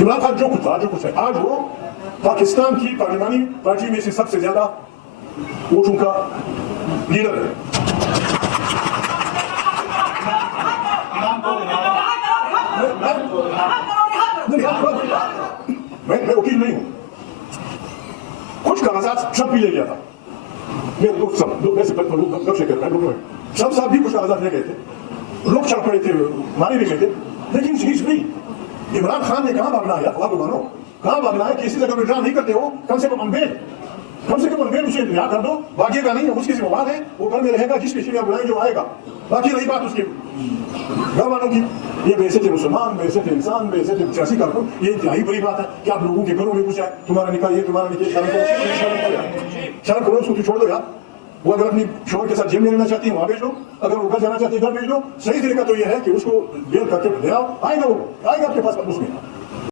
इमरान खान जो कुछ है, आज वो पाकिस्तान की पार्लिमानी पार्टी में से सबसे ज्यादा वोटों का लीडर है। मैं वकील नहीं हूं, कुछ कागजात सब भी ले गया था, सब साहब भी कुछ कागजात ले गए थे, लोग चढ़ पड़े थे, मारे भी गए थे, लेकिन चीज नहीं। इमरान खान ने कहां भागना है यार, अल्लाह को मानो, कहां भागना है? किसी जगह विड्रॉ नहीं करते हो, कम से कम अनबेल उसे रिहा कर दो, भागेगा नहीं, उसकी जिम्मेवार है, वो घर में रहेगा, जिस किसी ने बुलाए जो आएगा। बाकी रही बात उसके घर वालों की, ये वैसे थे मुसलमान, वैसे थे इंसान, वैसे थे सियासी कारकुन, ये इंतहाई बड़ी बात है कि आप लोगों के घरों में घुस जाए, तुम्हारा निकाह ये, तुम्हारा निकाह, शर्म करो, उसको छोड़ दो यार। वो अगर अपनी शोहर के साथ जेल में रहना चाहती है वहां भेज दो, अगर वो घर जाना चाहती है घर भेज दो। सही तरीका तो ये है कि उसको जेल करके ले आओ, आएगा आपके पास उसमें।